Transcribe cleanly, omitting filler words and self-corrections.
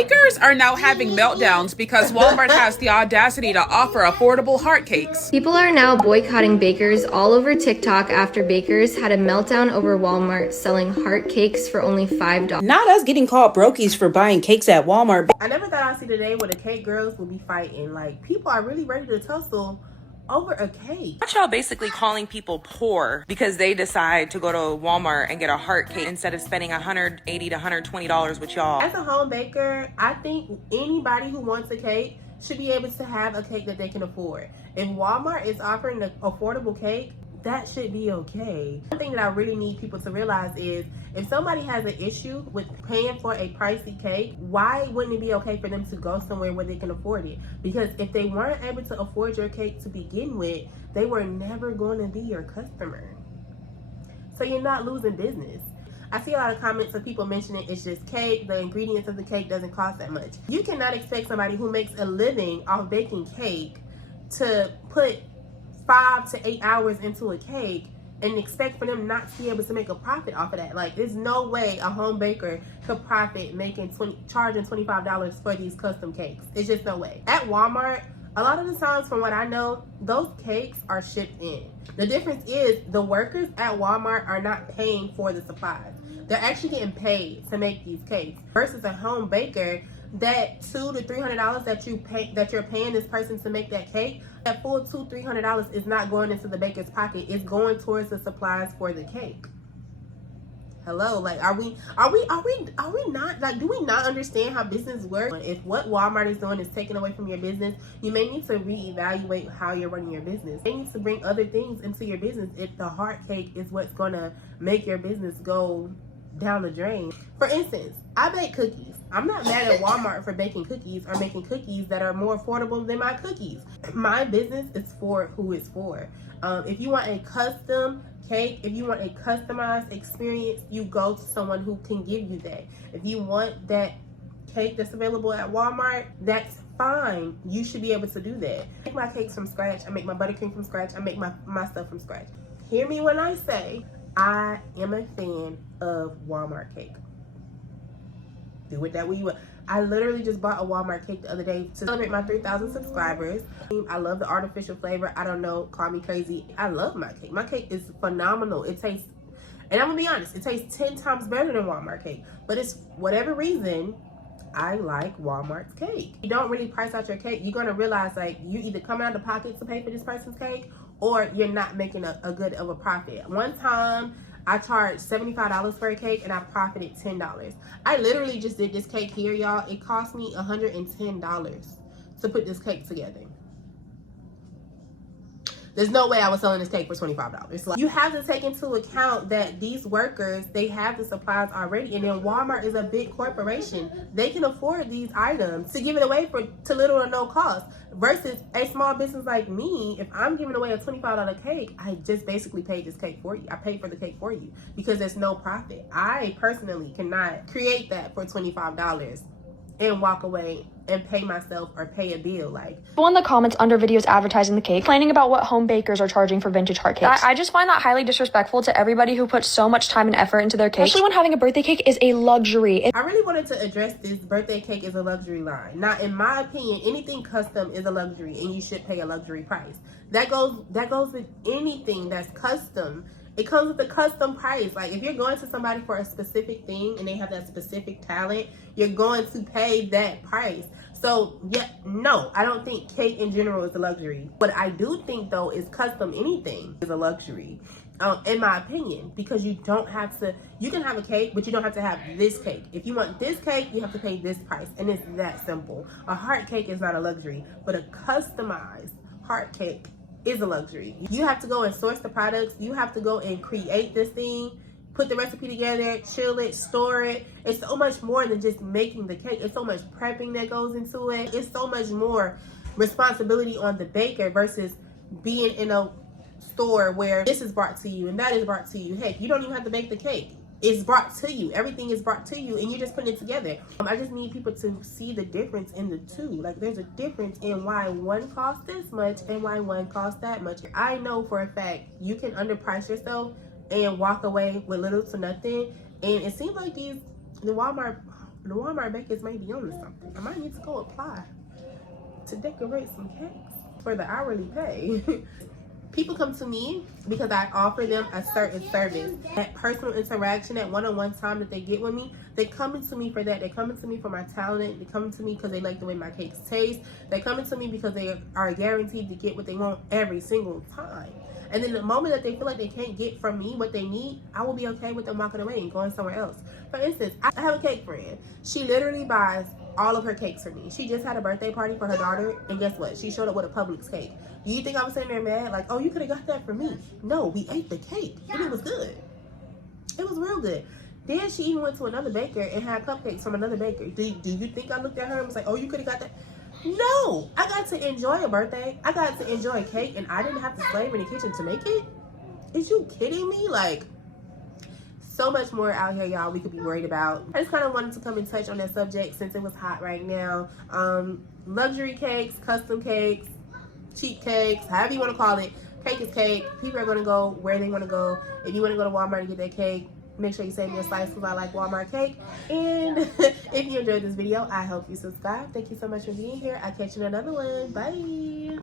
Bakers are now having meltdowns because Walmart has the audacity to offer affordable heart cakes. People are now boycotting bakers all over TikTok after bakers had a meltdown over Walmart selling heart cakes for only $5. Not us getting called brokies for buying cakes at Walmart. I never thought I'd see the day where the cake girls will be fighting. Like, people are really ready to tussle over a cake. Aren't y'all basically calling people poor because they decide to go to Walmart and get a heart cake instead of spending $180 to $120 with y'all? As a home baker, I think anybody who wants a cake should be able to have a cake that they can afford. If Walmart is offering an affordable cake, that should be okay. One thing that I really need people to realize is if somebody has an issue with paying for a pricey cake, why wouldn't it be okay for them to go somewhere where they can afford it? Because if they weren't able to afford your cake to begin with, they were never going to be your customer. So you're not losing business. I see a lot of comments of people mentioning it's just cake, the ingredients of the cake doesn't cost that much. You cannot expect somebody who makes a living off baking cake to put 5 to 8 hours into a cake and expect for them not to be able to make a profit off of that. Like, there's no way a home baker could profit charging $25 for these custom cakes. It's just no way. At Walmart, a lot of the times, from what I know, those cakes are shipped in. The difference is the workers at Walmart are not paying for the supplies. They're actually getting paid to make these cakes versus a home baker. That $200 to $300 that you're paying this person to make that cake, that full $200 to $300 is not going into the baker's pocket. It's going towards the supplies for the cake. Hello, like, are we not, like, do we not understand how business works? If what Walmart is doing is taking away from your business, you may need to reevaluate how you're running your business. You need to bring other things into your business if the heart cake is what's gonna make your business go down the drain. For instance, I bake cookies. I'm not mad at Walmart for baking cookies or making cookies that are more affordable than my cookies. My business is for who it's for. If you want a custom cake, if you want a customized experience, you go to someone who can give you that. If you want that cake that's available at Walmart, that's fine. You should be able to do that. I make my cakes from scratch. I make my buttercream from scratch. I make my stuff from scratch. Hear me when I say I am a fan of Walmart cake. Do with that what you want. I literally just bought a Walmart cake the other day to celebrate my 3,000 subscribers. I love the artificial flavor. I don't know, call me crazy. I love my cake. My cake is phenomenal. It tastes, and I'm gonna be honest, it tastes 10 times better than Walmart cake. But it's whatever reason, I like Walmart's cake. You don't really price out your cake. You're gonna realize, like, you either come out of pocket to pay for this person's cake or you're not making a good of a profit. One time, I charged $75 for a cake and I profited $10. I literally just did this cake here, y'all. It cost me $110 to put this cake together. There's no way I was selling this cake for $25. Like, you have to take into account that these workers, they have the supplies already, and then Walmart is a big corporation. They can afford these items to give it away to little or no cost. Versus a small business like me, if I'm giving away a $25 cake, I just basically paid this cake for you. I paid for the cake for you because there's no profit. I personally cannot create that for $25 and walk away and pay myself or pay a bill. Like, People in the comments under videos advertising the cake, complaining about what home bakers are charging for vintage heart cakes. I just find that highly disrespectful to everybody who puts so much time and effort into their cake, especially when having a birthday cake is a luxury. I really wanted to address this birthday cake is a luxury line. Now, in my opinion, anything custom is a luxury and you should pay a luxury price. That goes with anything that's custom. It comes with a custom price. Like, if you're going to somebody for a specific thing and they have that specific talent, you're going to pay that price. So, yeah, no, I don't think cake in general is a luxury. What I do think, though, is custom anything is a luxury, in my opinion, because you don't have to, you can have a cake, but you don't have to have this cake. If you want this cake, you have to pay this price, and it's that simple. A heart cake is not a luxury, but a customized heart cake is a luxury. You have to go and source the products. You have to go and create this thing, put the recipe together, chill it, store it. It's so much more than just making the cake. It's so much prepping that goes into it. It's so much more responsibility on the baker versus being in a store where this is brought to you and that is brought to you. Heck, you don't even have to bake the cake. It's brought to you. Everything is brought to you and you're just putting it together. I just need people to see the difference in the two. Like, there's a difference in why one costs this much and why one costs that much. I know for a fact you can underprice yourself and walk away with little to nothing. And it seems like the Walmart the Walmart bakers may be on to something. I might need to go apply to decorate some cakes for the hourly pay. People come to me because I offer them a certain service. That personal interaction, that one-on-one time that they get with me, they come to me for that. They come to me for my talent. They come to me because they like the way my cakes taste. They come to me because they are guaranteed to get what they want every single time. And then the moment that they feel like they can't get from me what they need, I will be okay with them walking away and going somewhere else. For instance, I have a cake friend. She literally buys all of her cakes for me. She just had a birthday party for her daughter, and guess what? She showed up with a Publix cake. Do you think I was sitting there mad? Like, oh, you could have got that for me. No, we ate the cake, and it was good. It was real good. Then she even went to another baker and had cupcakes from another baker. Do you think I looked at her and was like, oh, you could have got that? No, I got to enjoy a birthday. I got to enjoy a cake, and I didn't have to slave in the kitchen to make it. Is you kidding me? Like, so much more out here, y'all, we could be worried about. I just kind of wanted to come and touch on that subject since it was hot right now. Luxury cakes, custom cakes, cheap cakes, however you want to call it. Cake is cake. People are going to go where they want to go. If you want to go to Walmart and get that cake, make sure you save me a slice because I like Walmart cake. And if you enjoyed this video, I hope you subscribe. Thank you so much for being here. I'll catch you in another one. Bye.